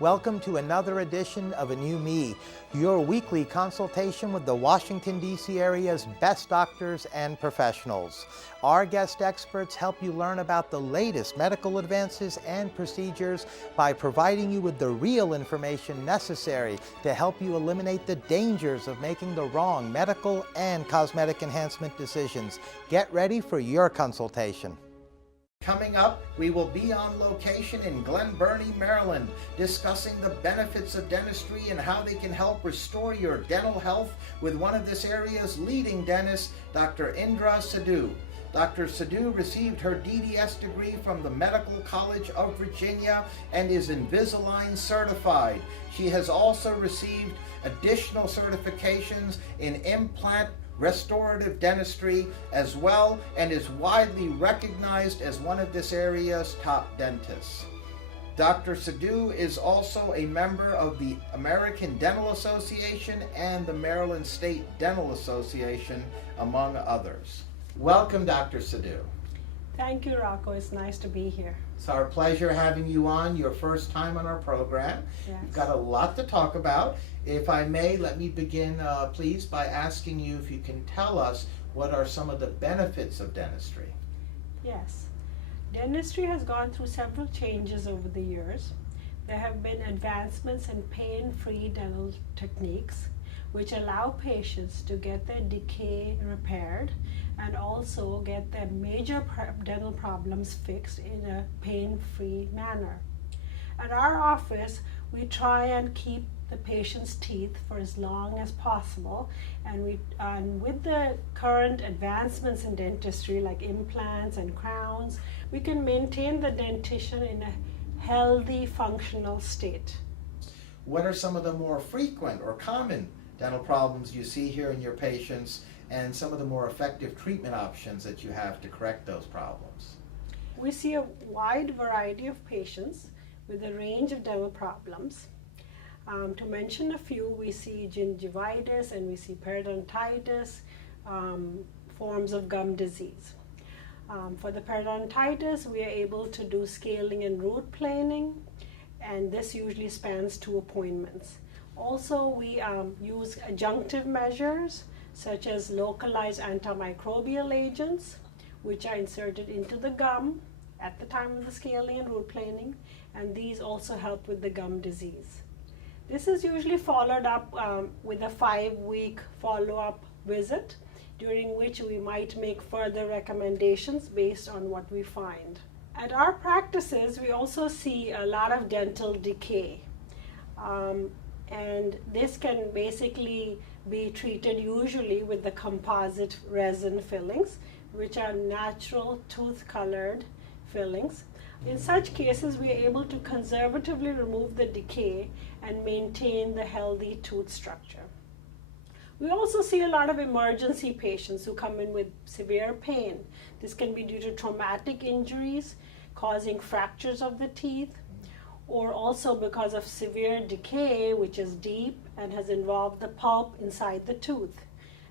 Welcome to another edition of A New Me, your weekly consultation with the Washington, D.C. area's best doctors and professionals. Our guest experts help you learn about the latest medical advances and procedures by providing you with the real information necessary to help you eliminate the dangers of making the wrong medical and cosmetic enhancement decisions. Get ready for your consultation. Coming up, we will be on location in Glen Burnie, Maryland, discussing the benefits of dentistry and how they can help restore your dental health with one of this area's leading dentists, Dr. Indra Sidhu. Dr. Sidhu received her DDS degree from the Medical College of Virginia and is Invisalign certified. She has also received additional certifications in implant restorative dentistry as well, and is widely recognized as one of this area's top dentists. Dr. Sidhu is also a member of the American Dental Association and the Maryland State Dental Association, among others. Welcome, Dr. Sidhu. Thank you, Rocco. It's nice to be here. It's our pleasure having you on, your first time on our program. Yes. You've got a lot to talk about. If I may, let me begin, please, by asking you if you can tell us what are some of the benefits of dentistry. Yes. Dentistry has gone through several changes over the years. There have been advancements in pain-free dental techniques, which allow patients to get their decay repaired and also get their major dental problems fixed in a pain-free manner. At our office, we try and keep the patient's teeth for as long as possible, and with the current advancements in dentistry like implants and crowns, we can maintain the dentition in a healthy, functional state. What are some of the more frequent or common dental problems you see here in your patients, and some of the more effective treatment options that you have to correct those problems? We see a wide variety of patients with a range of dental problems. To mention a few, we see gingivitis and we see periodontitis, forms of gum disease. For the periodontitis, we are able to do scaling and root planing, and this usually spans 2 appointments. Also, we use adjunctive measures such as localized antimicrobial agents, which are inserted into the gum at the time of the scaling and root planing, and these also help with the gum disease. This is usually followed up with a 5-week follow-up visit, during which we might make further recommendations based on what we find. At our practices, we also see a lot of dental decay. And this can basically be treated usually with the composite resin fillings, which are natural tooth-colored fillings. In such cases, we are able to conservatively remove the decay and maintain the healthy tooth structure. We also see a lot of emergency patients who come in with severe pain. This can be due to traumatic injuries causing fractures of the teeth, or also because of severe decay, which is deep and has involved the pulp inside the tooth,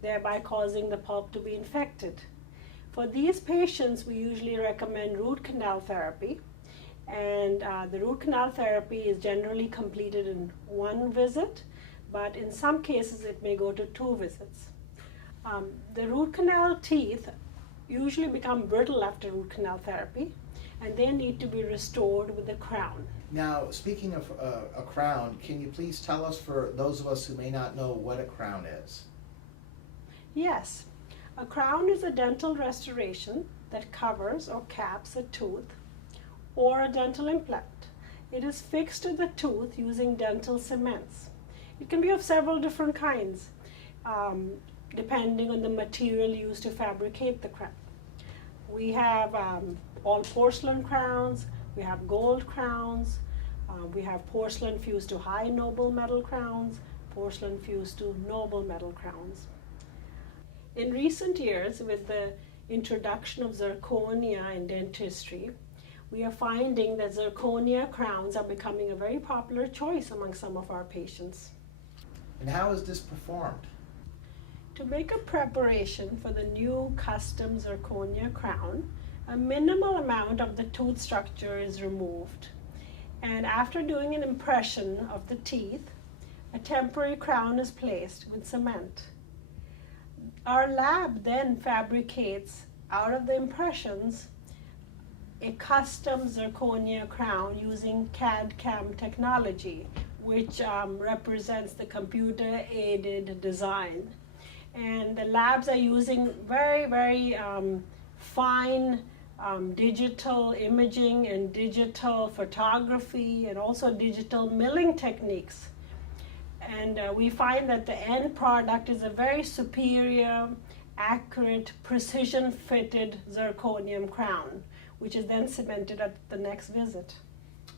thereby causing the pulp to be infected. For these patients, we usually recommend root canal therapy, and the root canal therapy is generally completed in 1 visit, but in some cases it may go to 2 visits. The root canal teeth usually become brittle after root canal therapy, and they need to be restored with a crown. Now, speaking of a crown, can you please tell us, for those of us who may not know, what a crown is? Yes. A crown is a dental restoration that covers or caps a tooth or a dental implant. It is fixed to the tooth using dental cements. It can be of several different kinds, depending on the material used to fabricate the crown. We have all porcelain crowns, we have gold crowns, we have porcelain fused to high noble metal crowns, porcelain fused to noble metal crowns. In recent years, with the introduction of zirconia in dentistry, we are finding that zirconia crowns are becoming a very popular choice among some of our patients. And how is this performed? To make a preparation for the new custom zirconia crown, a minimal amount of the tooth structure is removed. And after doing an impression of the teeth, a temporary crown is placed with cement. Our lab then fabricates out of the impressions a custom zirconia crown using CAD/CAM technology, which represents the computer-aided design. And the labs are using very fine digital imaging and digital photography and also digital milling techniques. And we find that the end product is a very superior, accurate, precision-fitted zirconium crown, which is then cemented at the next visit.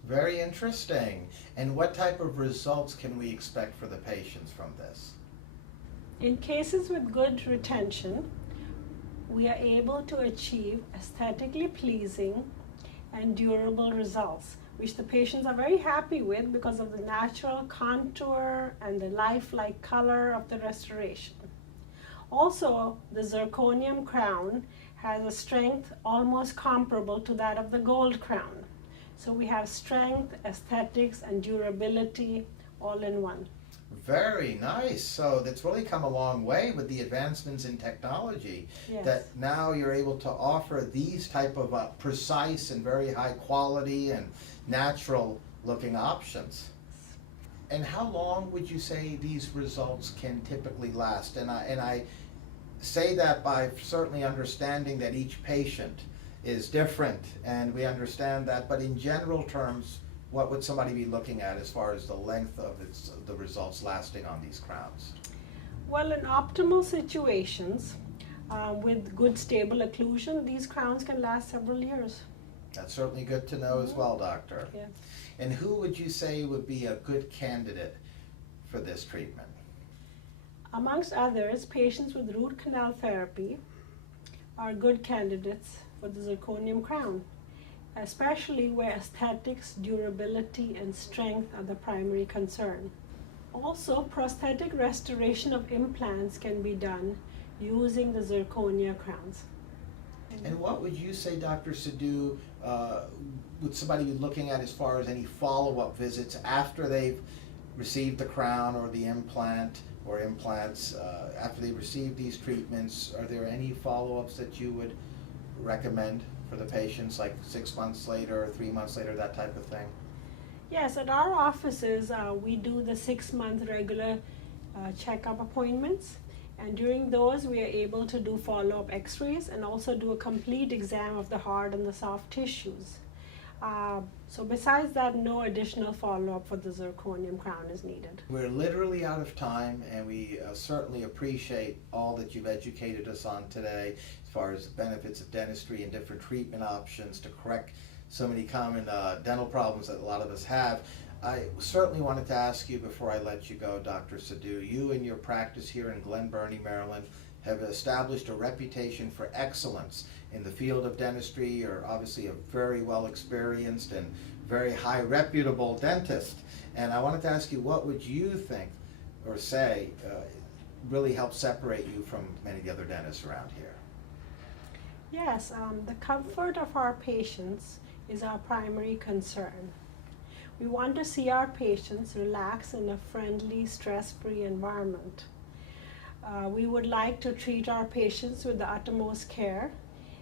Very interesting. And what type of results can we expect for the patients from this? In cases with good retention, we are able to achieve aesthetically pleasing and durable results, which the patients are very happy with because of the natural contour and the lifelike color of the restoration. Also, the zirconium crown has a strength almost comparable to that of the gold crown. So we have strength, aesthetics, and durability all in one. Very nice. So that's really come a long way with the advancements in technology. Yes. That now you're able to offer these type of precise and very high quality and natural looking options. And how long would you say these results can typically last? And I say that by certainly understanding that each patient is different, and we understand that, but in general terms, what would somebody be looking at as far as the length of the results lasting on these crowns? Well, in optimal situations, with good stable occlusion, these crowns can last several years. That's certainly good to know as well, doctor. Yeah. And who would you say would be a good candidate for this treatment? Amongst others, patients with root canal therapy are good candidates for the zirconium crown, especially where aesthetics, durability, and strength are the primary concern. Also, prosthetic restoration of implants can be done using the zirconia crowns. And what would you say, Dr. Sidhu, would somebody be looking at as far as any follow-up visits after they've received the crown or the implant or implants, after they've received these treatments? Are there any follow-ups that you would recommend for the patients, like 6 months later or 3 months later, that type of thing? Yes, at our offices, we do the 6-month regular checkup appointments. And during those, we are able to do follow-up x-rays and also do a complete exam of the hard and the soft tissues. So besides that, no additional follow-up for the zirconium crown is needed. We're literally out of time, and we certainly appreciate all that you've educated us on today as far as the benefits of dentistry and different treatment options to correct so many common dental problems that a lot of us have. I certainly wanted to ask you before I let you go, Dr. Sidhu, you and your practice here in Glen Burnie, Maryland, have established a reputation for excellence in the field of dentistry. You're obviously a very well experienced and very high reputable dentist. And I wanted to ask you, what would you think or say really helps separate you from many of the other dentists around here? Yes, the comfort of our patients is our primary concern. We want to see our patients relax in a friendly, stress-free environment. We would like to treat our patients with the utmost care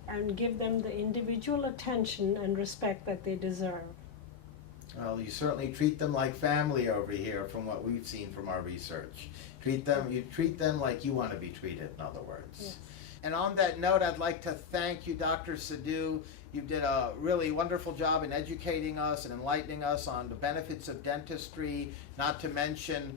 and give them the individual attention and respect that they deserve. Well, you certainly treat them like family over here from what we've seen from our research. You treat them like you want to be treated, in other words. Yes. And on that note, I'd like to thank you, Dr. Sidhu. You did a really wonderful job in educating us and enlightening us on the benefits of dentistry, not to mention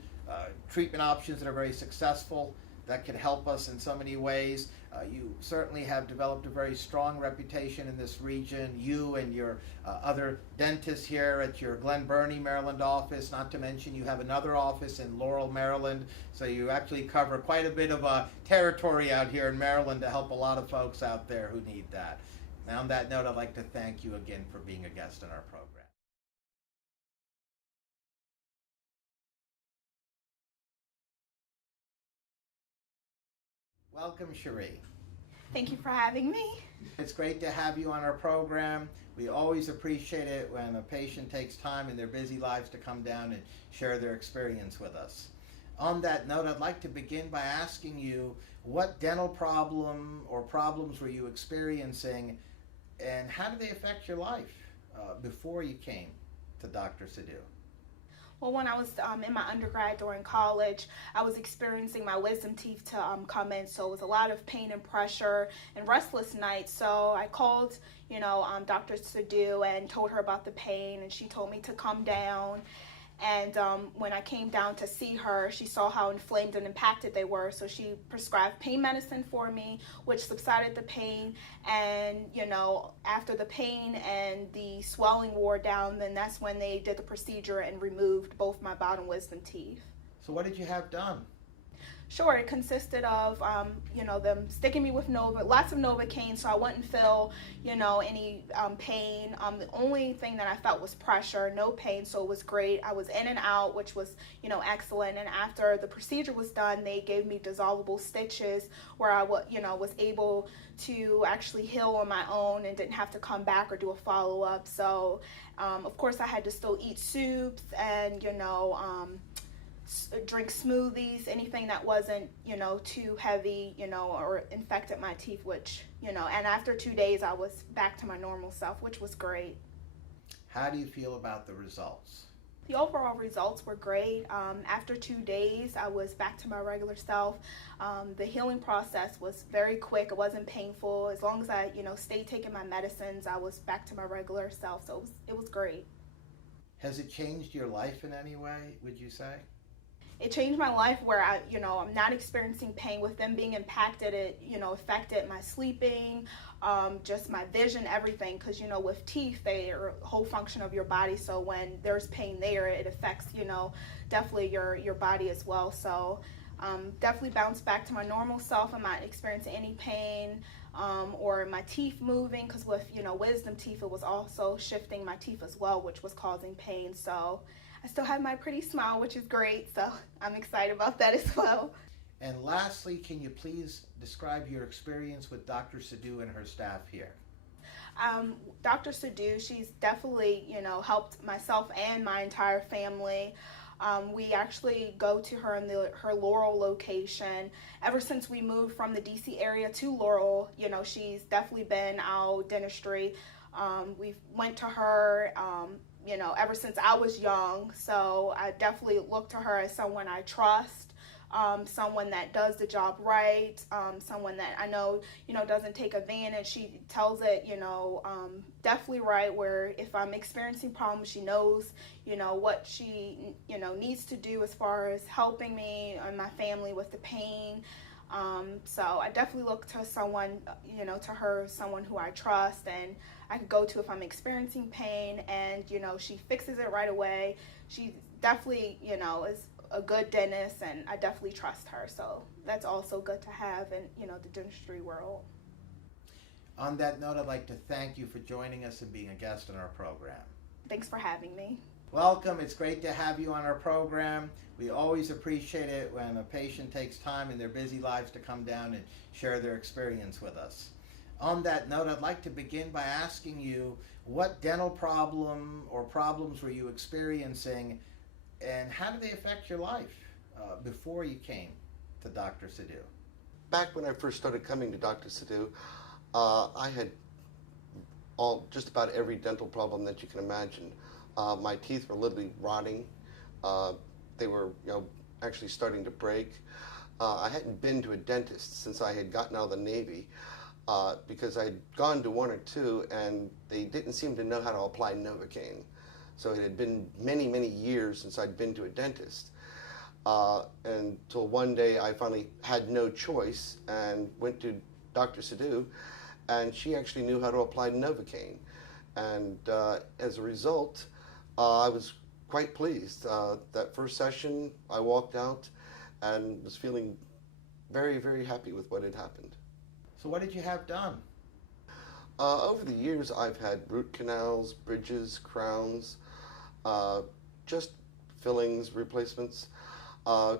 treatment options that are very successful that can help us in so many ways. You certainly have developed a very strong reputation in this region, you and your other dentists here at your Glen Burnie, Maryland office, not to mention you have another office in Laurel, Maryland, so you actually cover quite a bit of territory out here in Maryland to help a lot of folks out there who need that. And on that note, I'd like to thank you again for being a guest in our program. Welcome, Cherie. Thank you for having me. It's great to have you on our program. We always appreciate it when a patient takes time in their busy lives to come down and share their experience with us. On that note, I'd like to begin by asking you, what dental problem or problems were you experiencing, and how did they affect your life before you came to Dr. Sidhu? Well, when I was in my undergrad during college, I was experiencing my wisdom teeth to come in, so it was a lot of pain and pressure and restless nights. So I called, Dr. Sidhu and told her about the pain, and she told me to come down. And when I came down to see her, she saw how inflamed and impacted they were. So she prescribed pain medicine for me, which subsided the pain. And, after the pain and the swelling wore down, then that's when they did the procedure and removed both my bottom wisdom teeth. So what did you have done? Sure, it consisted of, them sticking me with lots of Novocaine, so I wouldn't feel, any pain. The only thing that I felt was pressure, no pain, so it was great. I was in and out, which was, excellent. And after the procedure was done, they gave me dissolvable stitches where I was able to actually heal on my own and didn't have to come back or do a follow-up. So, of course, I had to still eat soups and, drink smoothies, anything that wasn't, too heavy, or infected my teeth, which, and after 2 days I was back to my normal self, which was great. How do you feel about the results? The overall results were great. After 2 days, I was back to my regular self. The healing process was very quick. It wasn't painful. As long as I, stayed taking my medicines, I was back to my regular self. So it was great. Has it changed your life in any way, would you say? It changed my life where I'm not experiencing pain. With them being impacted, it, affected my sleeping, just my vision, everything. Because, with teeth, they are a whole function of your body. So when there's pain there, it affects, definitely your body as well. So definitely bounced back to my normal self. I'm not experiencing any pain or my teeth moving. Because with, wisdom teeth, it was also shifting my teeth as well, which was causing pain. So I still have my pretty smile, which is great, so I'm excited about that as well. And lastly, can you please describe your experience with Dr. Sidhu and her staff here? Dr. Sidhu, she's definitely, helped myself and my entire family. We actually go to her in her Laurel location. Ever since we moved from the DC area to Laurel, she's definitely been our dentistry. We've went to her, ever since I was young. So I definitely look to her as someone I trust, someone that does the job right, someone that I know, doesn't take advantage. She tells it, definitely right, where if I'm experiencing problems, she knows, what she, needs to do as far as helping me and my family with the pain. So I definitely look to someone, to her, someone who I trust and I could go to if I'm experiencing pain, and, she fixes it right away. She definitely, is a good dentist, and I definitely trust her. So that's also good to have in, the dentistry world. On that note, I'd like to thank you for joining us and being a guest on our program. Thanks for having me. Welcome. It's great to have you on our program. We always appreciate it when a patient takes time in their busy lives to come down and share their experience with us. On that note, I'd like to begin by asking you, what dental problem or problems were you experiencing, and how did they affect your life before you came to Dr. Sidhu? Back when I first started coming to Dr. Sidhu, I had just about every dental problem that you can imagine. My teeth were literally rotting. They were, actually starting to break. I hadn't been to a dentist since I had gotten out of the Navy because I'd gone to one or two and they didn't seem to know how to apply Novocaine. So it had been many, many years since I'd been to a dentist. Until one day I finally had no choice and went to Dr. Sidhu, and she actually knew how to apply Novocaine. And as a result, I was quite pleased. That first session, I walked out and was feeling very, very happy with what had happened. So what did you have done? Over the years, I've had root canals, bridges, crowns, just fillings, replacements,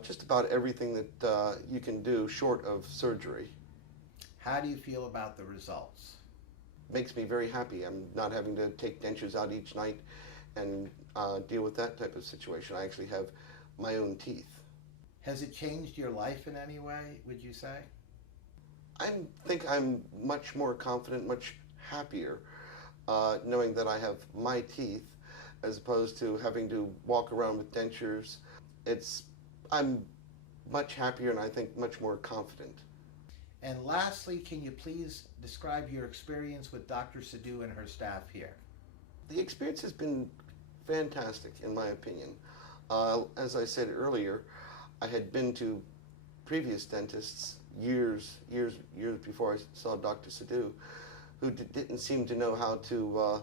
just about everything that you can do short of surgery. How do you feel about the results? Makes me very happy. I'm not having to take dentures out each night and deal with that type of situation. I actually have my own teeth. Has it changed your life in any way, would you say? I think I'm much more confident, much happier, knowing that I have my teeth as opposed to having to walk around with dentures. I'm much happier and I think much more confident. And lastly, can you please describe your experience with Dr. Sidhu and her staff here? The experience has been fantastic, in my opinion. As I said earlier, I had been to previous dentists years before I saw Dr. Sidhu, who didn't seem to know how to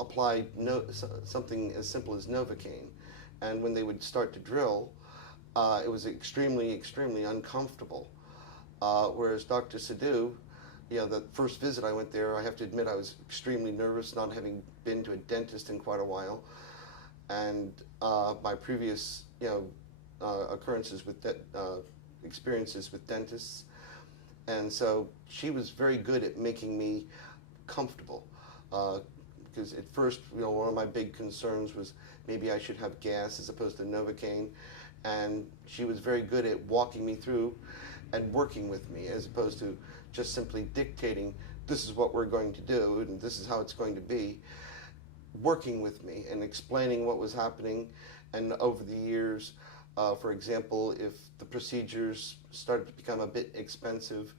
apply something as simple as Novocaine. And when they would start to drill, it was extremely uncomfortable. Whereas Dr. Sidhu, the first visit I went there, I have to admit I was extremely nervous, not having been to a dentist in quite a while. And my previous, occurrences with experiences with dentists. And so she was very good at making me comfortable. Because at first, one of my big concerns was maybe I should have gas as opposed to Novocaine. And she was very good at walking me through and working with me as opposed to just simply dictating, this is what we're going to do and this is how it's going to be. Working with me and explaining what was happening. And over the years, for example, if the procedures started to become a bit expensive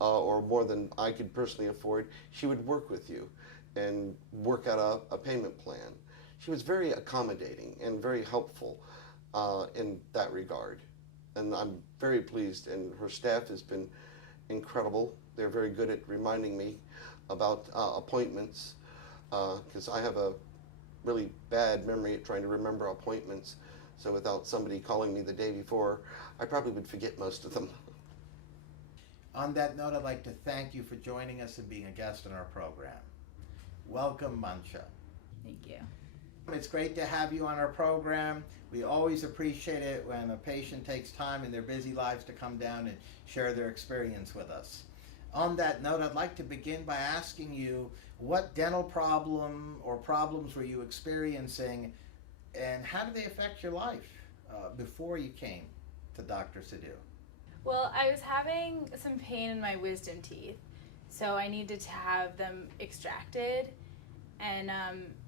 or more than I could personally afford, she would work with you and work out a payment plan. She was very accommodating and very helpful in that regard. And I'm very pleased, and her staff has been incredible. They're very good at reminding me about appointments, because I have a really bad memory at trying to remember appointments. So without somebody calling me the day before, I probably would forget most of them. On that note, I'd like to thank you for joining us and being a guest on our program. Welcome, Mancha. Thank you. It's great to have you on our program. We always appreciate it when a patient takes time in their busy lives to come down and share their experience with us. On that note, I'd like to begin by asking you, what dental problem or problems were you experiencing, and how did they affect your life before you came to Dr. Sidhu? Well, I was having some pain in my wisdom teeth, so I needed to have them extracted. And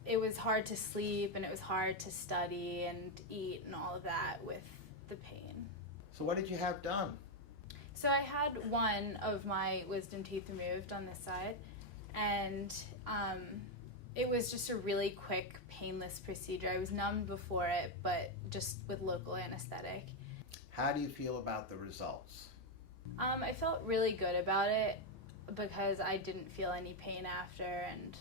it was hard to sleep, and it was hard to study and eat and all of that with the pain. So what did you have done? So I had one of my wisdom teeth removed on this side, and it was just a really quick, painless procedure. I was numbed before it, but just with local anesthetic. How do you feel about the results? I felt really good about it because I didn't feel any pain after, and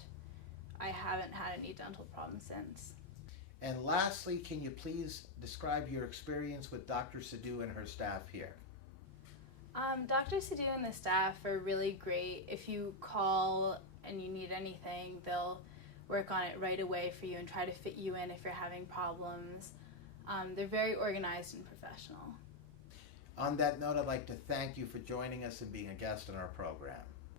I haven't had any dental problems since. And lastly, can you please describe your experience with Dr. Sidhu and her staff here? Dr. Sidhu and the staff are really great. If you call and you need anything, they'll work on it right away for you and try to fit you in if you're having problems. They're very organized and professional. On that note, I'd like to thank you for joining us and being a guest on our program.